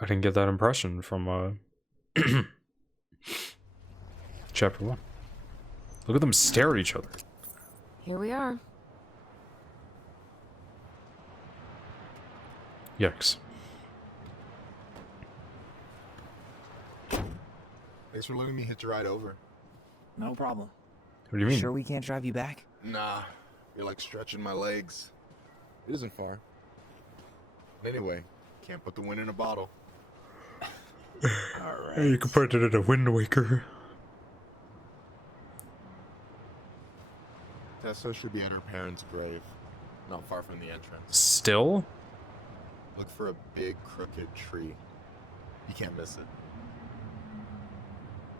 I didn't get that impression from chapter 1. Look at them stare at each other. Here we are. Yikes. Thanks for letting me hitch a ride over. No problem. What do you mean? Sure we can't drive you back? Nah, you're like stretching my legs. It isn't far. Anyway, can't put the wind in a bottle. Alright. Hey, you can put it in a Wind Waker. Tessa should be at her parents' grave, not far from the entrance. Still? Look for a big crooked tree. You can't miss it.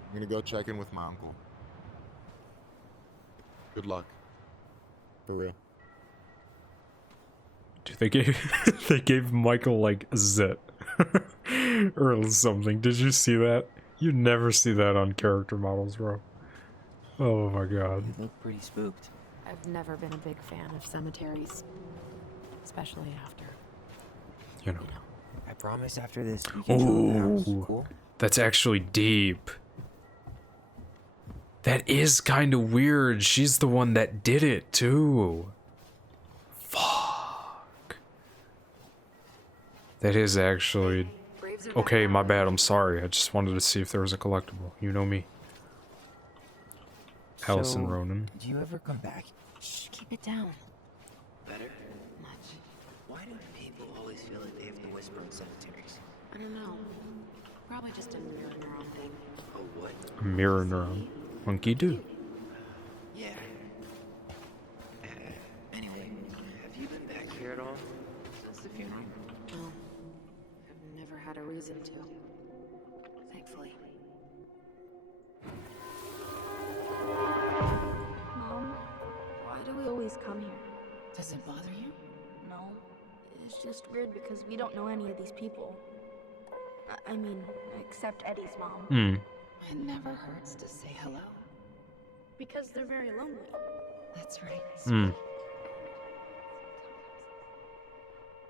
I'm gonna go check in with my uncle. Good luck. For real. Dude, they gave Michael like zit or something. Did you see that? You never see that on character models, bro. Oh my god. You look pretty spooked. I've never been a big fan of cemeteries. Especially after. You know. I promise after this we can show the house. Ooh. Cool? That's actually deep. That is kind of weird. She's the one that did it too. Fuck. That is actually... Okay, my bad. I'm sorry. I just wanted to see if there was a collectible. You know me. Allison So, Ronan. Do you ever come back? Shh, keep it down. Better? Much. Why do people always feel like they have to whisper in cemeteries? I don't know. Probably just a mirror neuron thing. A what? A mirror neuron. Monkey do. Yeah. Anyway, have you been back here at all? Since the funeral? No. I've never had a reason to. Thankfully. Mom, why do we always come here? Does it bother you? No. It's just weird because we don't know any of these people. I mean, except Eddie's mom. Hmm. It never hurts to say hello. Because they're very lonely. That's right. Hmm.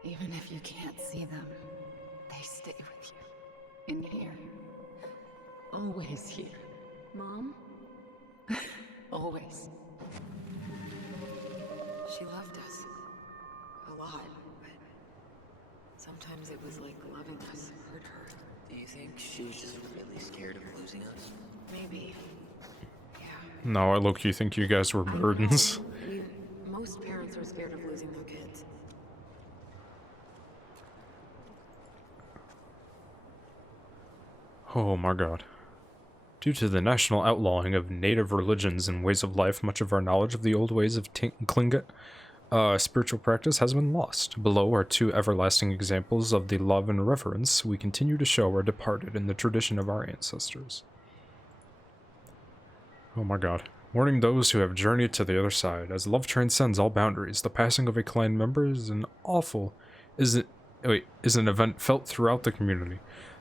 Even if you can't see them, they stay with you. In here. Always here. Mom? Always. She loved us. A lot. But sometimes it was like loving us hurt her. Do you think she was just really scared of losing us? Maybe. Yeah. No, I look, you think you guys were burdens. Most parents are scared of losing their kids. Oh my god. Due to the national outlawing of native religions and ways of life, much of our knowledge of the old ways of Tlingit spiritual practice has been lost. Below are two everlasting examples of the love and reverence we continue to show our departed in the tradition of our ancestors. Oh my god. Mourning those who have journeyed to the other side. As love transcends all boundaries, the passing of a clan member is an event felt throughout the community.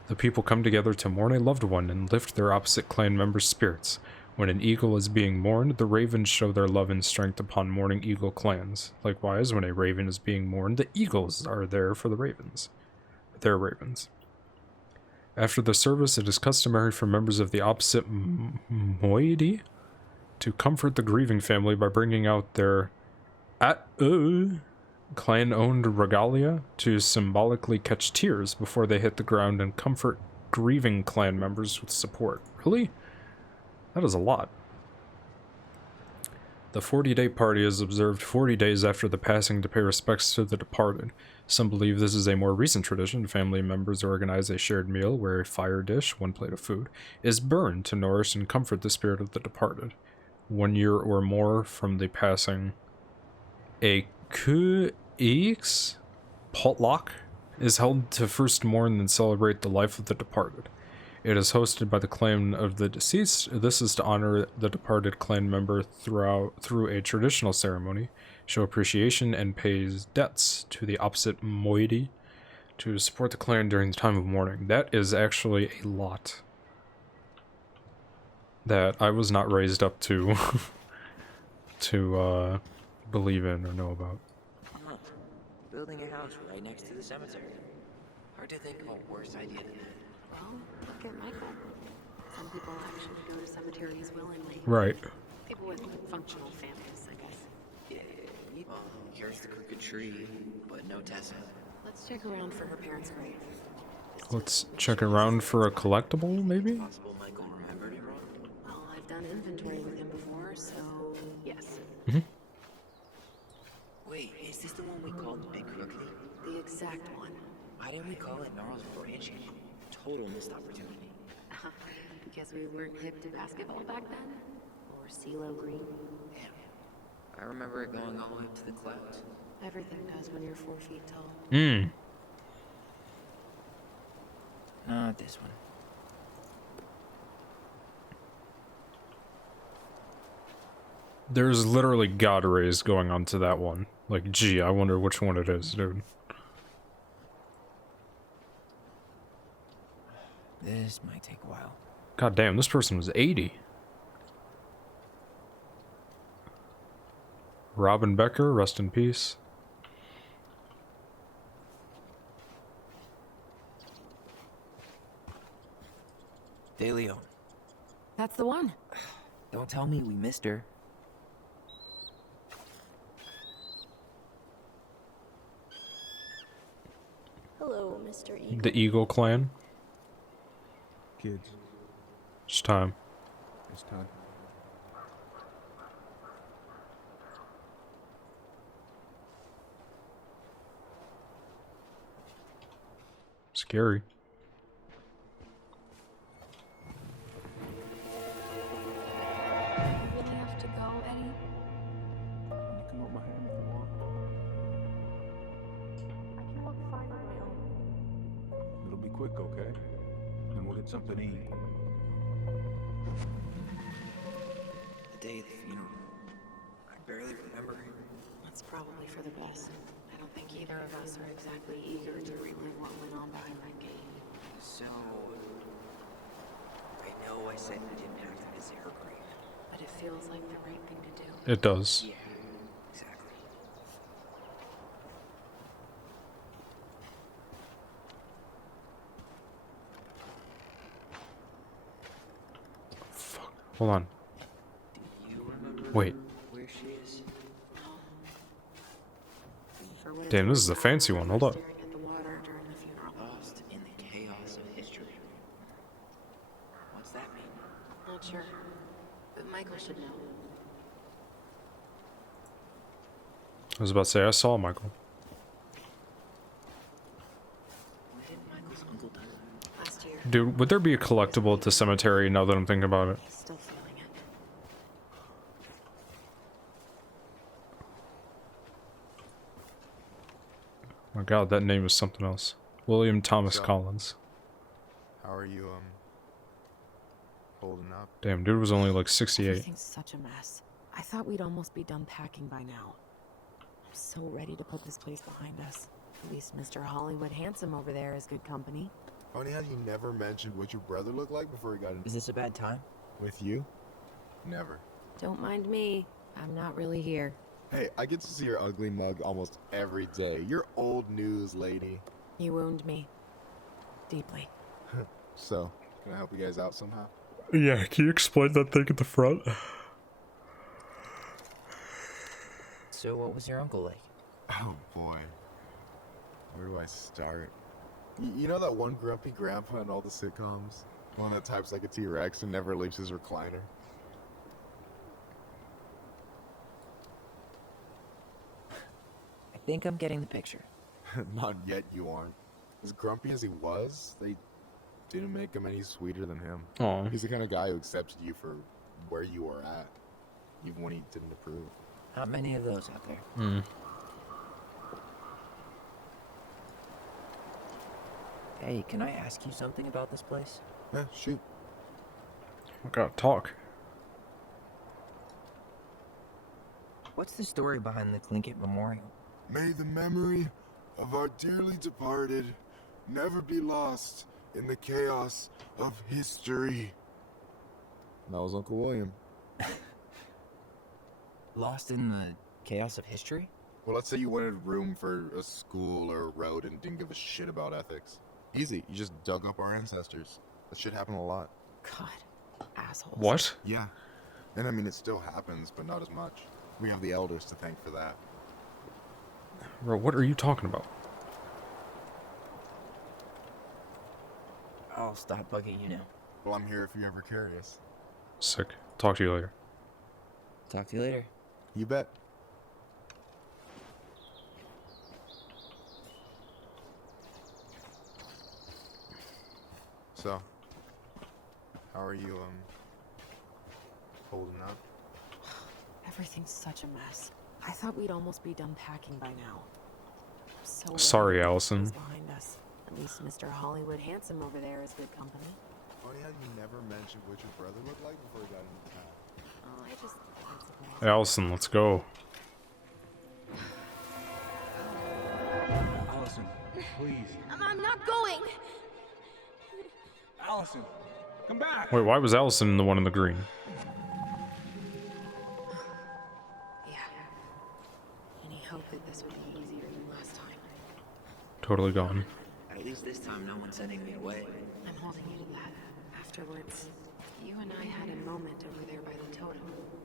The people come together to mourn a loved one and lift their opposite clan members' spirits. When an eagle is being mourned, the ravens show their love and strength upon mourning eagle clans. Likewise, when a raven is being mourned, the eagles are there for the ravens. Their ravens. After the service, it is customary for members of the opposite moiety to comfort the grieving family by bringing out their clan-owned regalia to symbolically catch tears before they hit the ground and comfort grieving clan members with support. Really? That is a lot. The 40-day party is observed 40 days after the passing to pay respects to the departed. Some believe this is a more recent tradition. Family members organize a shared meal where a fire dish, one plate of food, is burned to nourish and comfort the spirit of the departed. 1 year or more from the passing, a Kuix potluck is held to first mourn and celebrate the life of the departed. It is hosted by the clan of the deceased. This is to honor the departed clan member through a traditional ceremony, show appreciation, and pays debts to the opposite moiety to support the clan during the time of mourning. That is actually a lot that I was not raised up to believe in or know about. Huh. Building a house right next to the cemetery. Hard to think of a worse idea than that. Well, look at Michael. Some people actually go to cemeteries willingly. Right. People with functional families, I guess. Yeah, well, here's the crooked tree, but no Tessa. Let's check around for her parents' grave. Let's check around for a collectible, maybe? Possible Michael remembered it wrong? Well, I've done inventory with him before, so yes. Wait, is this the one we called the Big Crooked? The exact one. Why didn't we call it Gnarls Branching? Total missed opportunity. Guess we weren't hip to basketball back then? Or CeeLo Green? Damn. I remember it going all the way up to the clouds. Everything does when you're 4 feet tall. Not this one. There's literally God rays going on to that one. Like, gee, I wonder which one it is, dude. This might take a while. God damn, this person was 80. Robin Becker, rest in peace. De Leon. That's the one. Don't tell me we missed her. Hello, Mr. Eagle. The Eagle Clan. Kids, It's time. it's time. Scary. You really have to go, Eddie? You can hold my hand if you want. I can walk fine on my own. It'll be quick, okay? Then we'll get something to eat. The day of the funeral. I barely remember. That's probably for the best. I don't think either of us are exactly eager to relive what went on behind that gate. So... I know I said we didn't have to visit her grave. But it feels like the right thing to do. It does. Yeah, exactly. Fuck. Hold on. Do you remember Wait. where she is? For what it's Damn, this is a worth, I fancy one. remember Hold up. staring at the water during the funeral. Lost in the chaos of history. What's that mean? Not sure. But Michael should know. I was about to say, I saw Michael. When did Michael's uncle die? Last year. Dude, would there be a collectible at the cemetery now that I'm thinking about it? He's still feeling it. My god, that name is something else. William Thomas So- Collins. How are you, holding up? Damn, dude was only like 68. Everything's such a mess. I thought we'd almost be done packing by now. I'm so ready to put this place behind us. At least Mr. Hollywood Handsome over there is good company. Funny how you never mentioned what your brother looked like before he got in Is this a bad time? with you? Never. Don't mind me. I'm not really here. Hey, I get to see your ugly mug almost every day. You're old news, lady. You wound me. Deeply. So, can I help you guys out somehow? Yeah, can you explain that thing at the front? So what was your uncle like? Oh boy. Where do I start? You know that one grumpy grandpa in all the sitcoms? One that types like a T-Rex and never leaves his recliner? I think I'm getting the picture. Not yet, you aren't. As grumpy as he was, they didn't make him any sweeter than him. Oh, He's the kind of guy who accepted you for where you were at, even when he didn't approve. Not many of those out there. mm. Hey, can I ask you something about this place? Shoot. I gotta talk. What's the story behind the Tlingit Memorial? May the memory of our dearly departed never be lost in the chaos of history. That was Uncle William. Lost in the chaos of history? Well, let's say you wanted room for a school or a road and didn't give a shit about ethics. Easy. You just dug up our ancestors. That shit happened a lot. God, assholes. What? Yeah. And I mean, it still happens, but not as much. We have the elders to thank for that. Bro, what are you talking about? I'll stop bugging you now. Well, I'm here if you're ever curious. Sick. Talk to you later. Talk to you later. You bet. So, how are you, holding up? Everything's such a mess. I thought we'd almost be done packing by now. I'm so ready Sorry, to put Allison. this behind us. At least Mr. Hollywood Handsome over there is good company. Funny how you never mentioned what your brother looked like before he got into town. Oh, I just... Allison, let's go. Allison, please. I'm not going. Allison, come back. Wait, why was Allison the one in the green? Yeah. Any hope that this would be easier than last time? Totally gone. At least this time no one's sending me away. I'm holding you to that. Afterwards, you and I had a moment over there by the totem,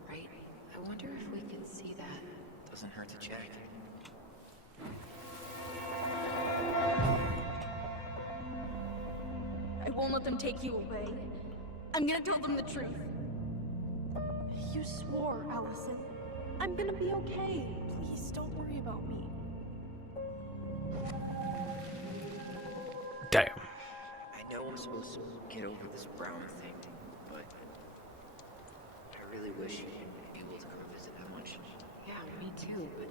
right? I wonder if we can see that. Doesn't hurt to check. I won't let them take you away. I'm gonna tell them the truth. You swore, Allison. I'm gonna be okay. Please don't worry about me. Damn. I know I'm supposed to get over this Brown thing, but I really wish you'd be able to come visit that much. Yeah, me too, but...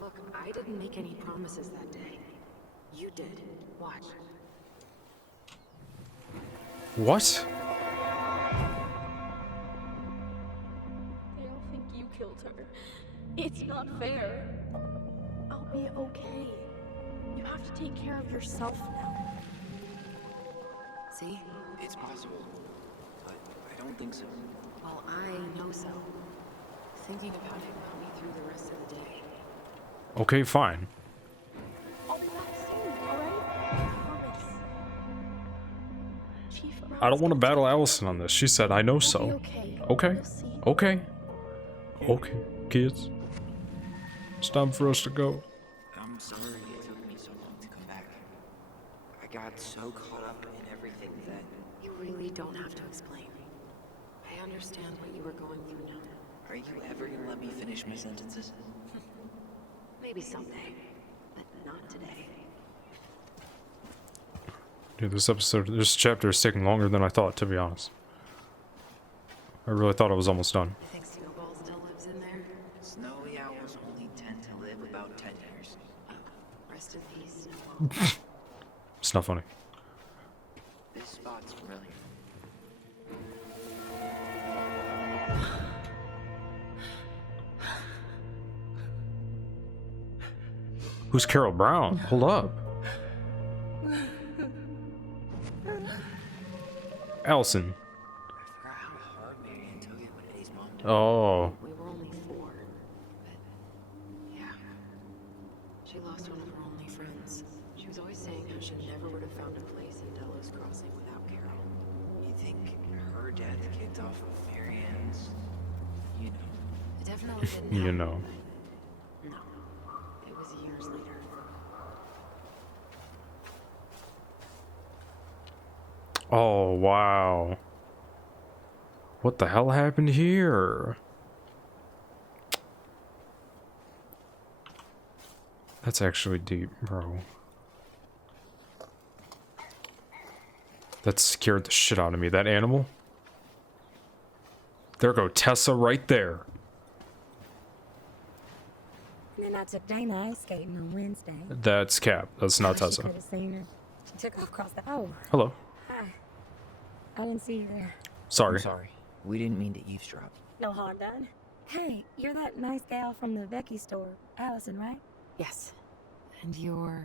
Look, I didn't make any promises that day. You did. Watch. What? They all think you killed her. It's not fair. I'll be okay. You have to take care of yourself now. See? It's possible, but I don't think so. Well, I know so. Thinking about it got me through the rest of the day. Okay, fine. I'll be back soon, alright? I promise. Chief I don't want to Brown's battle gonna Allison on this. She said, I know be so. okay. Okay. You'll see. Okay. Okay, kids. It's time for us to go. I'm sorry it took me so long to come back. I got so caught up in everything that... You really don't have to explain. I understand what you were going through now. Are you ever gonna let me finish my sentences? Maybe someday, but not today. Dude, this chapter is taking longer than I thought, to be honest. I really thought I was almost done. I think Snowball still lives in there. Snowy owls only tend to live about 10 years. Rest in peace, Snowball. It's not funny. This spot's familiar. Who's Carol Brown? Hold up. Allison. I forgot how hard Marianne took it when Eddie's mom died. Oh. We were only 4, but yeah. She lost one of her only friends. She was always saying how she never would have found a place in Delos Crossing without Carol. You think her death kicked off Marianne's, you know? It definitely didn't You happen, know. but no. It was years later. Oh, wow. What the hell happened here? That's actually deep, bro. That scared the shit out of me. That animal. There go Tessa right there. And then I took Dana ice skating on Wednesday. That's Cap. That's not She Tessa. could have seen her. She took off across the... Oh, Hello. hi. I didn't see you there. Sorry. I'm sorry. We didn't mean to eavesdrop. No harm done. Hey, you're that nice gal from the Becky store. Allison, right? Yes. And you're...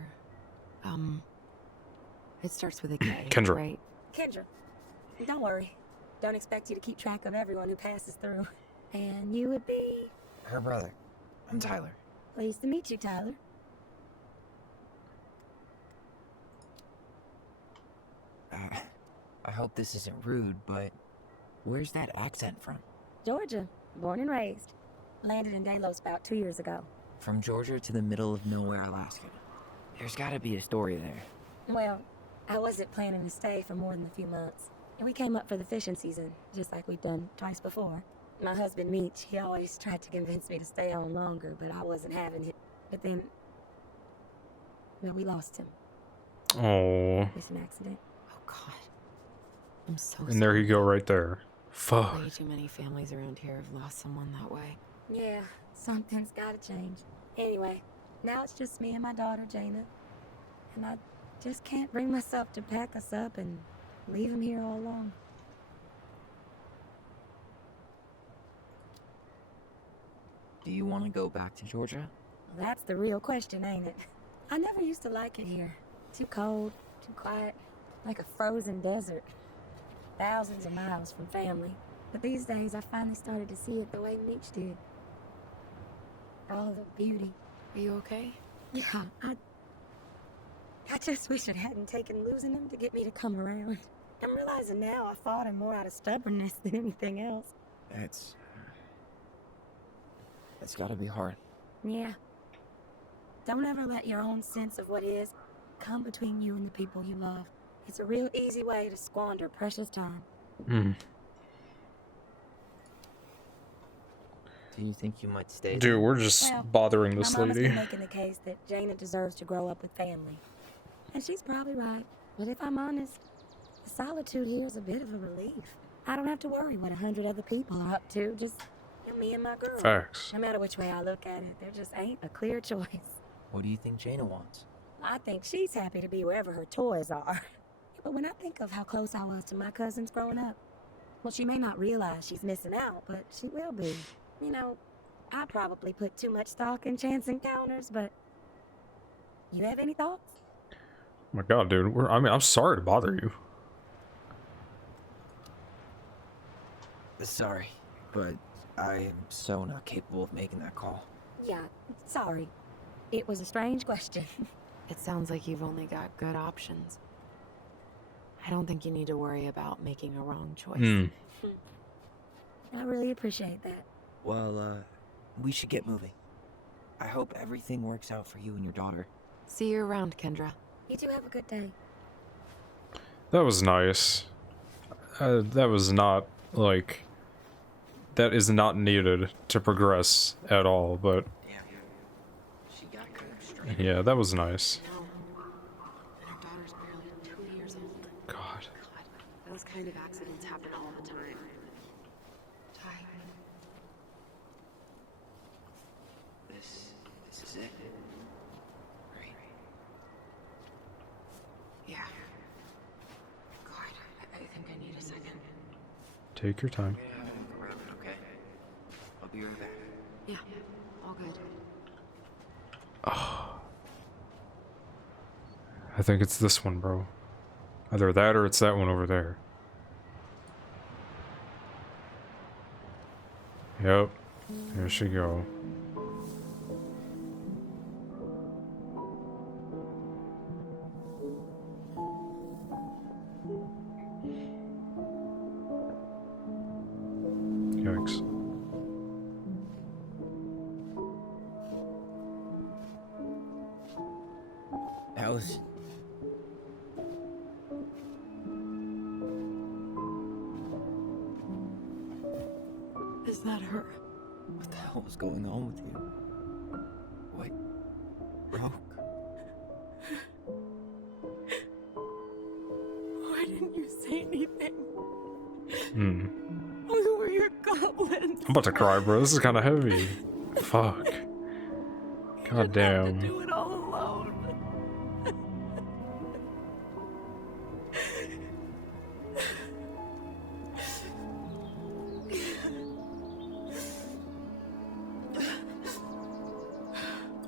It starts with a K, Kendra. right? Kendra. Don't worry. Don't expect you to keep track of everyone who passes through. And you would be... Her brother. I'm Tyler. Pleased to meet you, Tyler. I hope this isn't rude, but where's that accent from? Georgia, born and raised. Landed in Delos about 2 years ago. From Georgia to the middle of nowhere, Alaska. There's gotta be a story there. Well, I wasn't planning to stay for more than a few months. And we came up for the fishing season, just like we'd done twice before. My husband, Meech, he always tried to convince me to stay on longer, but I wasn't having it. But then, well, we lost him. Oh. It was an accident. Oh, God. I'm so And there sorry. you go right there. Fuck. Way too many families around here have lost someone that way. Yeah, something's gotta change. Anyway, now it's just me and my daughter, Jaina. And I just can't bring myself to pack us up and leave him here all alone. Do you want to go back to Georgia? That's the real question, ain't it? I never used to like it here. Too cold, too quiet, like a frozen desert. Thousands of miles from family. But these days I finally started to see it the way Meech did. All of the beauty. Are you okay? Yeah, I just wish it hadn't taken losing him to get me to come around. I'm realizing now I fought him more out of stubbornness than anything else. That's gotta be hard. Yeah. Don't ever let your own sense of what is come between you and the people you love. It's a real easy way to squander precious time. Hmm. Do you think you might stay? Dude, we're just Well, bothering this My mama's lady. been making the case that Jaina deserves to grow up with family. And she's probably right. But if I'm honest, the solitude here is a bit of a relief. I don't have to worry what 100 other people are up to, just me and my girl. Facts. No matter which way I look at it, there just ain't a clear choice. What do you think Jaina wants? I think she's happy to be wherever her toys are. But when I think of how close I was to my cousins growing up, well, she may not realize she's missing out, but she will be. You know, I probably put too much stock in chance encounters, but you have any thoughts? Oh my god, dude. I'm sorry to bother you. Sorry, but I am so not capable of making that call. Yeah, sorry. It was a strange question. It sounds like you've only got good options. I don't think you need to worry about making a wrong choice. Hmm. I really appreciate that. Well, we should get moving. I hope everything works out for you and your daughter. See you around, Kendra. You two have a good day. That was nice. That was not, like... That is not needed to progress at all, but... Damn. She got kind of strange. Yeah, that was nice. No. And our daughter's barely 2 years old. God. God, those kind of accidents happen all the time. Ty, This is it. Right. yeah. God, I think I need a second. Take your time. Look around, okay? I'll be right back. Yeah, all good. I think it's this one, bro. Either that or it's that one over there. Yep. There she go. Yikes. That was... Is that her? What the hell was going on with you? What broke? Why didn't you say anything? Hmm. We were your goblins. I'm about to cry, bro. This is kind of heavy. Fuck. God damn. Do it all alone.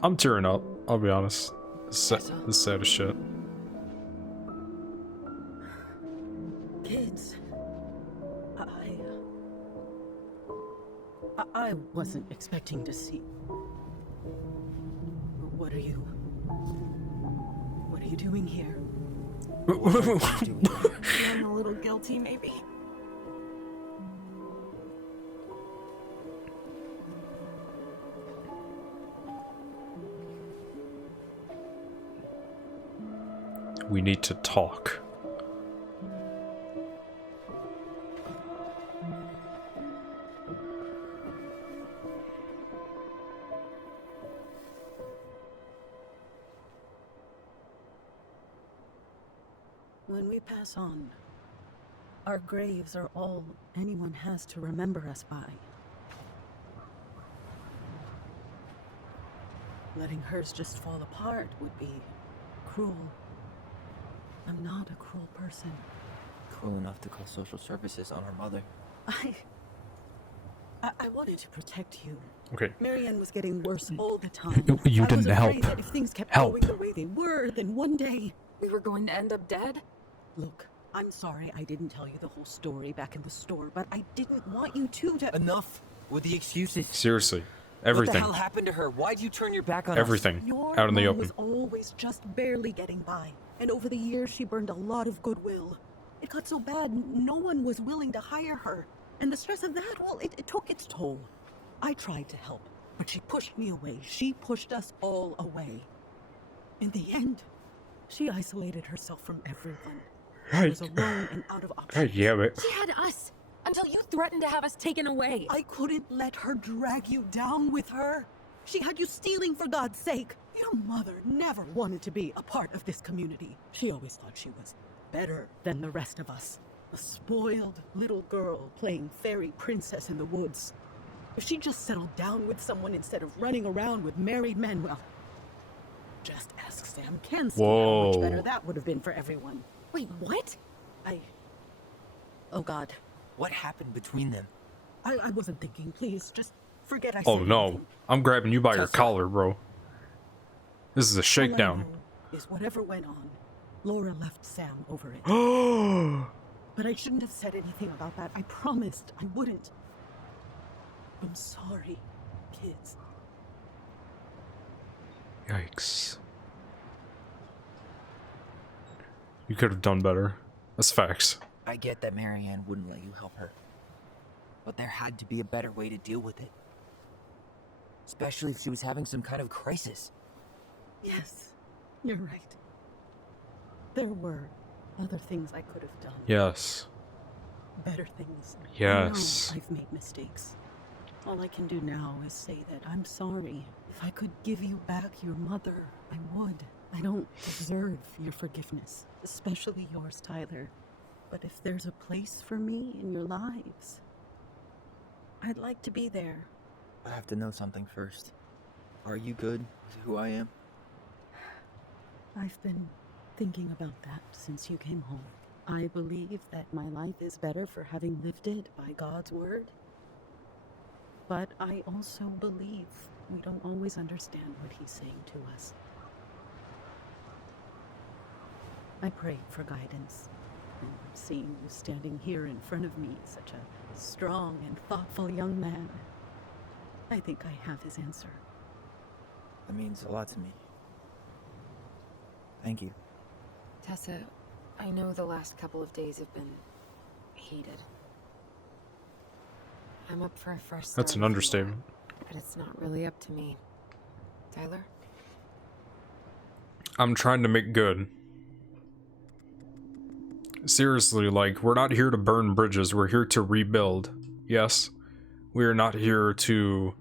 I'm tearing up. I'll be honest. This is sad as shit. Kids. I wasn't expecting to see. What are you doing here? What are you doing? I'm a little guilty, maybe. We need to talk. When we pass on, our graves are all anyone has to remember us by. Letting hers just fall apart would be cruel. I'm not a cruel person. Cruel enough to call social services on her mother. I wanted to protect you. Okay. Marianne was getting worse all the time. You I didn't was afraid help. that if things kept Help. going the way they were, then one day we were going to end up dead. Look, I'm sorry I didn't tell you the whole story back in the store, but I didn't want you to. Enough with the excuses. Seriously. What the Everything. hell happened to her? Why'd you turn your back on Everything. Your Out in the mom open. was always just barely getting by, and over the years she burned a lot of goodwill. It got so bad, no one was willing to hire her, and the stress of that, well, it took its toll. I tried to help, but she pushed me away. She pushed us all away. In the end, she isolated herself from everyone. She was alone and out of options. Yeah, but She had us until you threatened to have us taken away. I couldn't let her drag you down with her. She had you stealing for God's sake. Your mother never wanted to be a part of this community. She always thought she was better than the rest of us. A spoiled little girl playing fairy princess in the woods. If she just settled down with someone instead of running around with married men, well, just ask Sam Kenzie how much better Whoa. that would have been for everyone. Wait, what? Oh God. What happened between them? I wasn't thinking. Please, just forget I said oh no. anything. I'm grabbing you by your Tessa. collar, bro. This is a All I shakedown. know is whatever went on, Laura left Sam over it. Oh. But I shouldn't have said anything about that. I promised I wouldn't. I'm sorry, kids. Yikes. You could have done better. That's facts. I get that Marianne wouldn't let you help her. But there had to be a better way to deal with it. Especially if she was having some kind of crisis. Yes, you're right. There were other things I could have done. Yes. Better things. Yes. I know I've made mistakes. All I can do now is say that I'm sorry. If I could give you back your mother, I would. I don't deserve your forgiveness, especially yours, Tyler. But if there's a place for me in your lives, I'd like to be there. I have to know something first. Are you good with who I am? I've been thinking about that since you came home. I believe that my life is better for having lived it by God's word. But I also believe we don't always understand what he's saying to us. I prayed for guidance, and seeing you standing here in front of me, such a strong and thoughtful young man, I think I have his answer. That means a lot to me. Thank you. Tessa, I know the last couple of days have been heated. I'm up for a fresh start. That's an understatement. But it's not really up to me. Tyler? I'm trying to make good. Seriously, like, we're not here to burn bridges, we're here to rebuild. Yes? We are not here to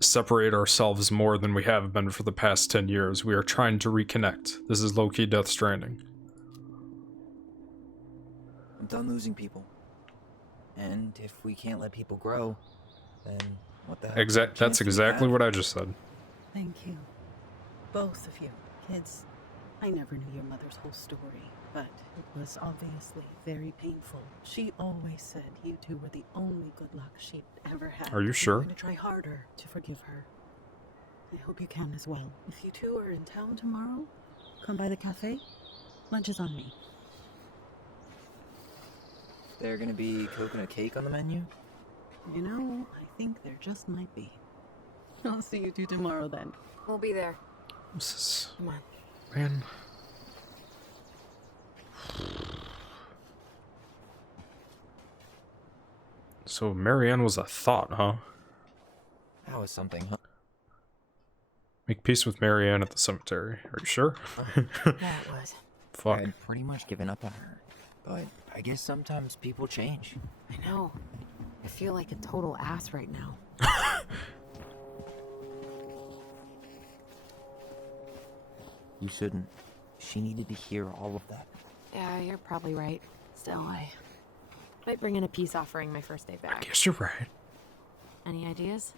separate ourselves more than we have been for the past 10 years. We are trying to reconnect. This is low-key Death Stranding. I'm done losing people. And if we can't let people grow, then what the hell? That's exactly what I just said. Thank you. Both of you. Kids, I never knew your mother's whole story, but it was obviously very painful. She always said you two were the only good luck she'd ever had. Are you sure? I'm going to try harder to forgive her. I hope you can as well. If you two are in town tomorrow, come by the cafe. Lunch is on me. There gonna be coconut cake on the menu? You know, I think there just might be. I'll see you two tomorrow then. We'll be there. This is... Come on. Man. So Marianne was a thought, huh? That was something, huh? Make peace with Marianne at the cemetery. Are you sure? Yeah, it was. Fuck. I had pretty much given up on her, but I guess sometimes people change. I know. I feel like a total ass right now. You shouldn't. She needed to hear all of that. Yeah, you're probably right. Still, I might bring in a peace offering my first day I back. guess you're right. Any ideas?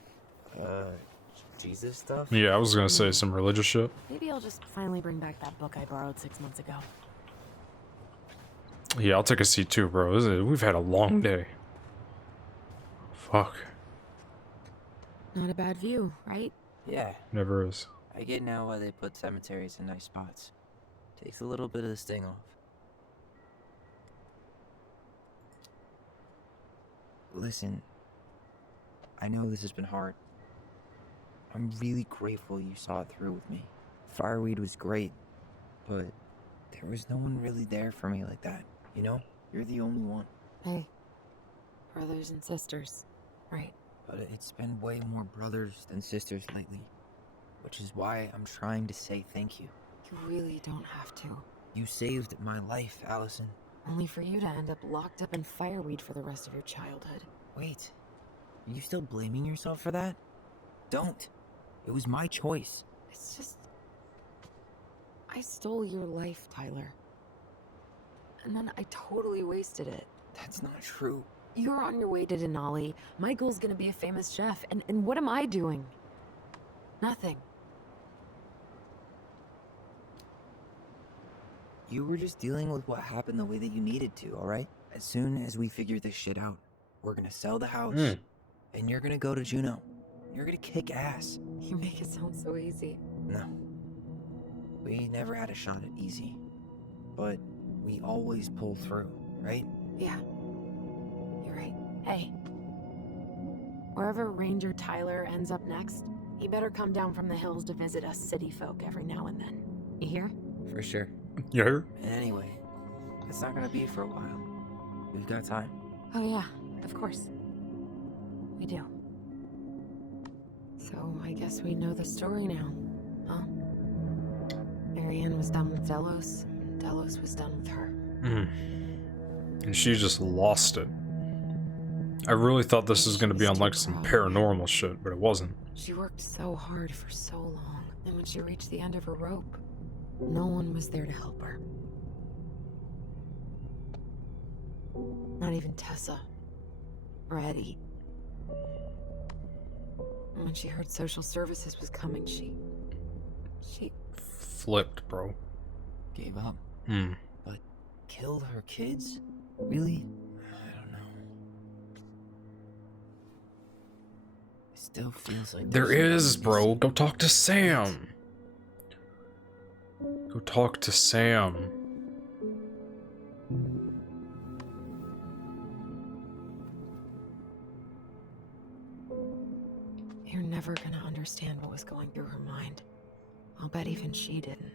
Jesus stuff? Yeah, I was gonna say some religious shit. Maybe I'll just finally bring back that book I borrowed 6 months ago. Yeah, I'll take a seat too, bro. We've had a long day. Fuck. Not a bad view, right? Yeah, Never is. I get now why they put cemeteries in nice spots. Takes a little bit of the sting off. Listen, I know this has been hard. I'm really grateful you saw it through with me. Fireweed was great, but there was no one really there for me like that, you know? You're the only one. Hey, brothers and sisters, right? But it's been way more brothers than sisters lately, which is why I'm trying to say thank you. You really don't have to. You saved my life, Allison. Only for you to end up locked up in fireweed for the rest of your childhood. Wait, are you still blaming yourself for that? Don't. It was my choice. It's just... I stole your life, Tyler. And then I totally wasted it. That's not true. You're on your way to Denali. Michael's gonna be a famous chef. And what am I doing? Nothing. You were just dealing with what happened the way that you needed to, alright? As soon as we figure this shit out, we're gonna sell the house, and you're gonna go to Juneau. You're gonna kick ass. You make it sound so easy. No. We never had a shot at easy. But we always pull through, right? Yeah. You're right. Hey. Wherever Ranger Tyler ends up next, he better come down from the hills to visit us city folk every now and then. You hear? For sure. You heard? And anyway, it's not gonna be for a while. We've got time. Oh yeah, of course. We do. So I guess we know the story now, huh? Marianne was done with Delos, and Delos was done with her. And she just lost it. I really thought this was gonna be on like some paranormal shit, but it wasn't. She worked so hard for so long, and when she reached the end of her rope, no one was there to help her. Not even Tessa. Or Eddie. And when she heard social services was coming, she Flipped, bro. Gave up. But killed her kids? Really? I don't know. It still feels like There there's is, something bro. missing. Go talk to Sam. Go talk to Sam. You're never gonna understand what was going through her mind. I'll bet even she didn't.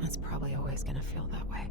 It's probably always gonna feel that way.